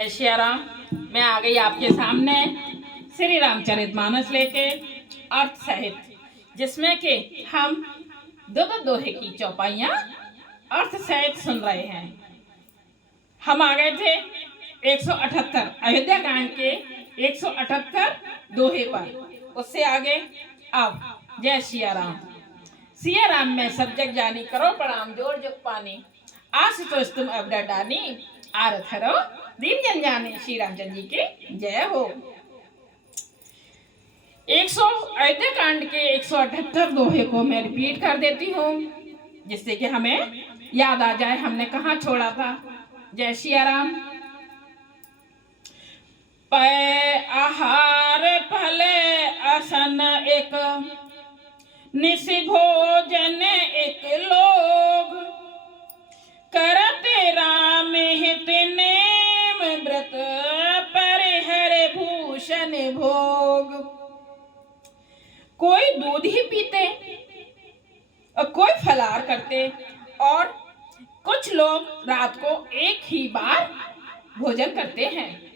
जय श्री राम। मैं आ गई आपके सामने श्री रामचरितमानस लेके अर्थ सहित, जिसमें कि हम दो दोहे की चौपाइयाँ अर्थ सहित सुन रहे हैं। हम आ गए थे 178 अयोध्या कांड के 178 दोहे पर। उससे आगे अब जय सिया राम। सिया राम में सब जग जानी, करो प्रणाम जोर जुग पानी, आशुतोष तुम अब डानी, आरत हरो दीन जन जाने। श्री रामचंद्र जी के जय हो। 100 अयोध्या कांड के 178 दोहे को मैं रिपीट कर देती हूँ, जिससे कि हमें याद आ जाए हमने कहाँ छोड़ा था। जय सिया राम। पै आहार फले असन एक, निसि भोजन एक लोग, करते राम हित नेम व्रत, परिहर भूषण भोग। कोई दूध ही पीते और कोई फलाहार करते, और कुछ लोग रात को एक ही बार भोजन करते हैं।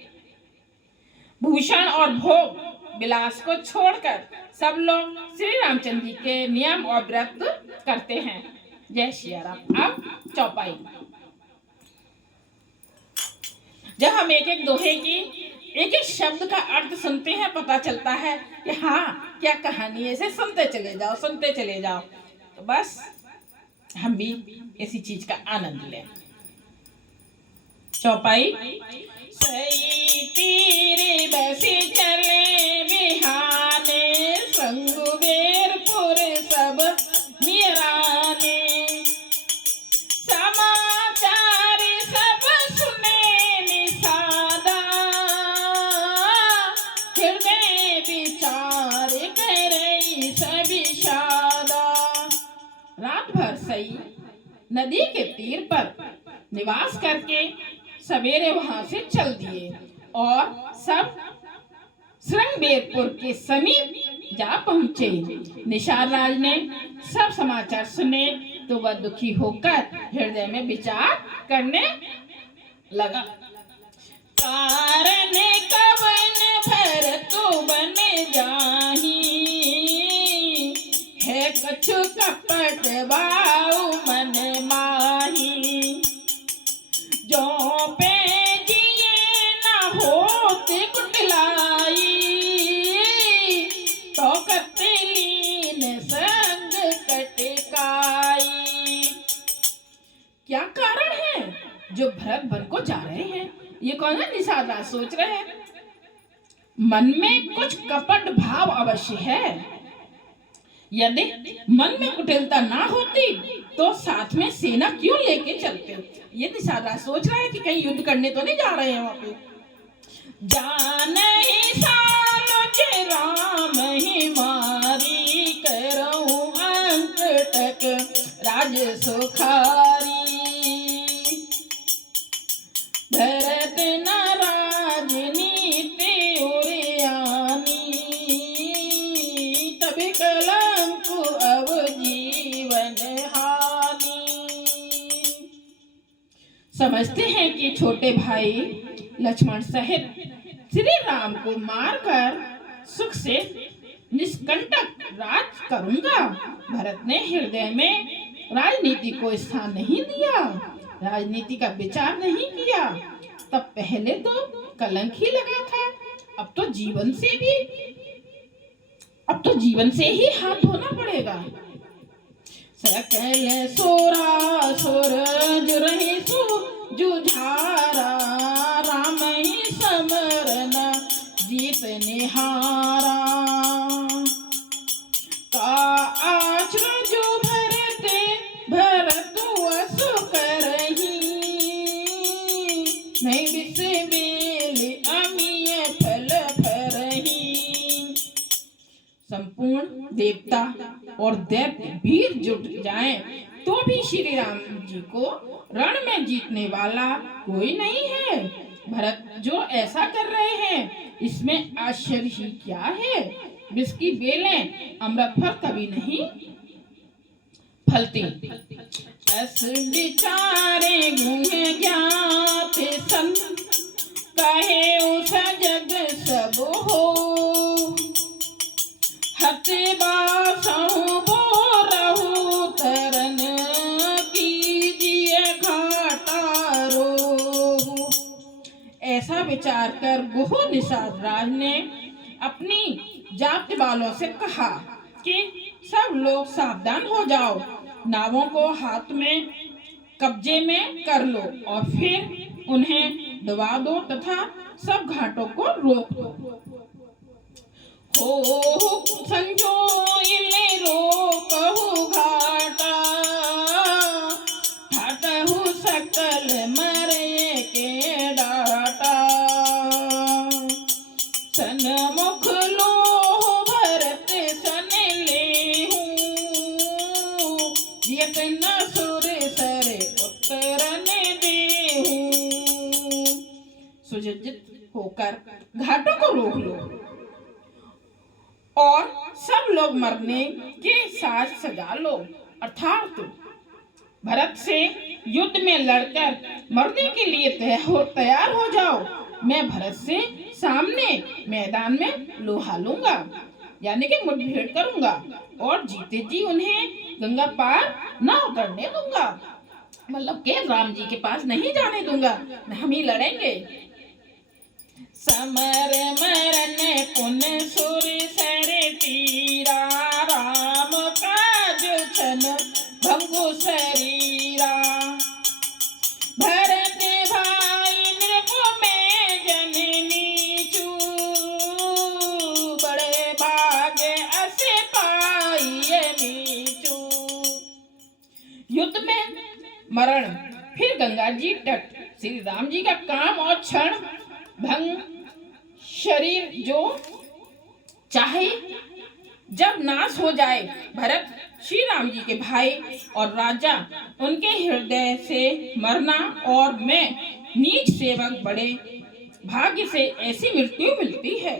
भूषण और भोग विलास को छोड़कर सब लोग श्री रामचंद्र जी के नियम और व्रत करते हैं। जय श्री राम। अब चौपाई। जब हम एक एक दोहे की एक एक शब्द का अर्थ सुनते हैं, पता चलता है कि हाँ क्या कहानी है। इसे सुनते चले जाओ। तो बस हम भी इसी चीज का आनंद लें। चौपाई। सही तीर बसी चले बिहाने, संगुबेरपुर सब निराने, समाचार सब सुने निषादा, हृदय विचार करई सभी शादा। रात भर सई नदी के तीर पर निवास करके सवेरे वहां से चल दिए और सब श्रृंगबेरपुर के समीप जा पहुंचे। निषाद राज ने सब समाचार सुने तो वह दुखी होकर हृदय में विचार करने लगा। कारण कवन भर तो बन जाही, है कछु कपट बाऊ मन माही, जो पे जिए न होते कुटलाई, तो करते लीन संग कटकाई। क्या कारण है जो भरत वन को जा रहे हैं? ये कौन है? निषाद राज सोच रहे हैं। मन में कुछ कपट भाव अवश्य है। यदि मन में कुटिलता ना होती तो साथ में सेना क्यों लेके चलते? ये निषाद राज सोच रहा है कि कहीं युद्ध करने तो नहीं जा रहे हैं वहां पे। जान ही सानुज राम ही मारी, करहु अंत तक राज सुखारी, भरत न राजनीति उरियानी, तभी कलंक अब जीवन हानि। समझते हैं कि छोटे भाई लक्ष्मण सहित श्री राम को मारकर सुख से निष्कंटक राज करूंगा। भरत ने हृदय में राजनीति को स्थान नहीं दिया, राजनीति का विचार नहीं किया। तब पहले तो कलंक ही लगा था, अब तो जीवन से ही हाथ धोना पड़ेगा। सकल सोरा सुर जुरहि सु जुझारा, राम ही समरन जीत निहारा, का आचरण जो भरत असु करही, नहीं बिस बेल अमीय फल फरही। संपूर्ण देवता और दैत्य वीर जुट जाएं तो भी श्री राम जी को रण में जीतने वाला कोई नहीं है। भरत जो ऐसा कर रहे हैं इसमें आश्चर्य ही क्या है? जिसकी बेलें अमृत फल कभी नहीं फलती। अस विचारे गुण ज्ञात सन, कहे उस जग सब हो, हते बासहु बोरहु तरन कीजिए घाटा रोहु। ऐसा विचार कर गुह निषाद राज ने अपनी जाति वालों से कहा कि सब लोग सावधान हो जाओ, नावों को हाथ में कब्जे में कर लो और फिर उन्हें डुबा दो तथा सब घाटों को रोक दो। हो संजोइले रोकहु घाटा, ठाटहु सकल मरे के डाटा। सन्मुख लोह भरत सन लेहूं, यतन सुर सर उत्तरन देहूं। सुसज्जित होकर घाटों को रोक लो और सब लोग मरने के साज सजा लो, अर्थात भरत से युद्ध में लड़कर मरने के लिए तैयार हो जाओ। मैं भरत से सामने मैदान में लोहा लूंगा, यानी कि मुठभेड़ करूंगा और जीते जी उन्हें गंगा पार न उतरने दूंगा, मतलब के राम जी के पास नहीं जाने दूंगा, हम ही लड़ेंगे। समर मरन पुन सुर सर तीरा, राम काज छन भंगु शरीरा। भरत भाई नृप में जननी चू, बड़े भागे असे पाइए नीचू। युद्ध में मरण, फिर गंगा जी तट, श्री राम जी का काम और क्षण भंग शरीर जो चाहे जब नाश हो जाए। भरत श्री राम जी के भाई और राजा, उनके हृदय से मरना और मैं नीच सेवक बड़े भाग्य से ऐसी मृत्यु मिलती है।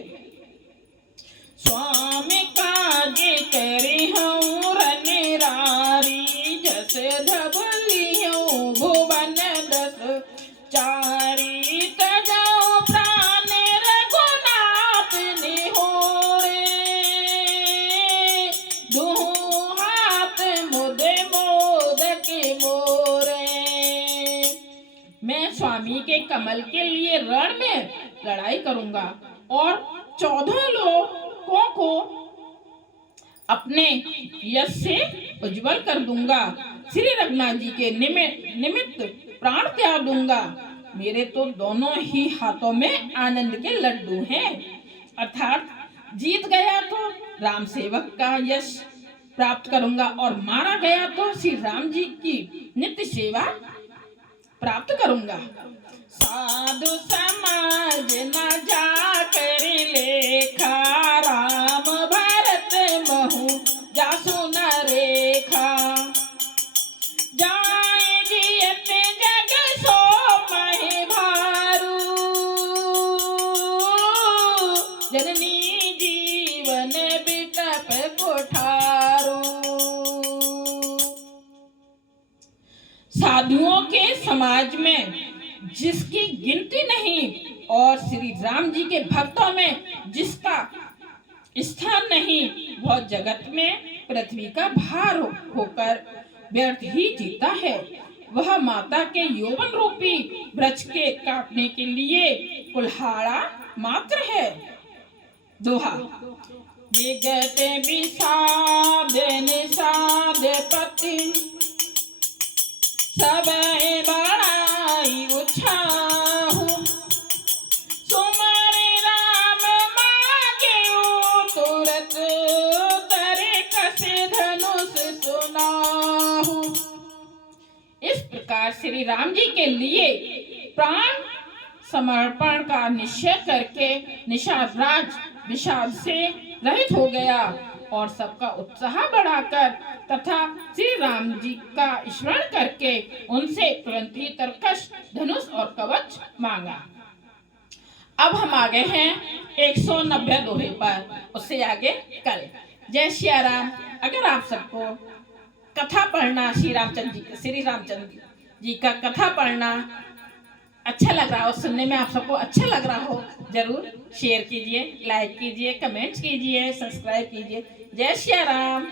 स्वामी काजे करे हूँ रनेरारी, जस धबलियों भुवन दस चारी। तजाओ प्राण रघुनाथ निहोरे, दुहु हाथ मुदे मोदक मोरे। मैं स्वामी के कमल के लिए रण में लड़ाई करूंगा और 14 लोगों को अपने यश से उज्जवल कर दूंगा। श्री रघुनाथ जी के निमित्त प्राण त्याग दूंगा। मेरे तो दोनों ही हाथों में आनंद के लड्डू हैं, अर्थात जीत गया तो राम सेवक का यश प्राप्त करूंगा और मारा गया तो श्री राम जी की नित्य सेवा प्राप्त करूंगा। साधु समाज न जा कर लेखा, राम भरत महु जासु न रेखा। जननी जीवन बिटप कोठारो। साधुओं के समाज में जिसकी गिनती नहीं और श्री राम जी के भक्तों में जिसका स्थान नहीं, वह जगत में पृथ्वी का भार होकर व्यर्थ ही जीता है। वह माता के यौवन रूपी वृक्ष के काटने के लिए कुल्हाड़ा मात्र है। दोहा। विगत विषाद निषाद पति, सब बड़ाई उछाहु। सुमर राम मांगे तुरत, तरे कसे धनुष सुनाहु। इस प्रकार श्री राम जी के लिए प्राण समर्पण का निश्चय करके निषाद राज विषाद से रहित हो गया और सबका उत्साह बढ़ाकर तथा श्री राम जी का स्मरण करके उनसे तुरंत ही तरकश धनुष और कवच मांगा। अब हम आ गए हैं 190 दोहे पर, उससे आगे कल। जय सिया राम। अगर आप सबको कथा पढ़ना, श्री रामचंद्र जी का कथा पढ़ना अच्छा लग रहा हो, सुनने में आप सबको अच्छा लग रहा हो, जरूर शेयर कीजिए, लाइक कीजिए, कमेंट्स कीजिए, सब्सक्राइब कीजिए। जय श्री राम।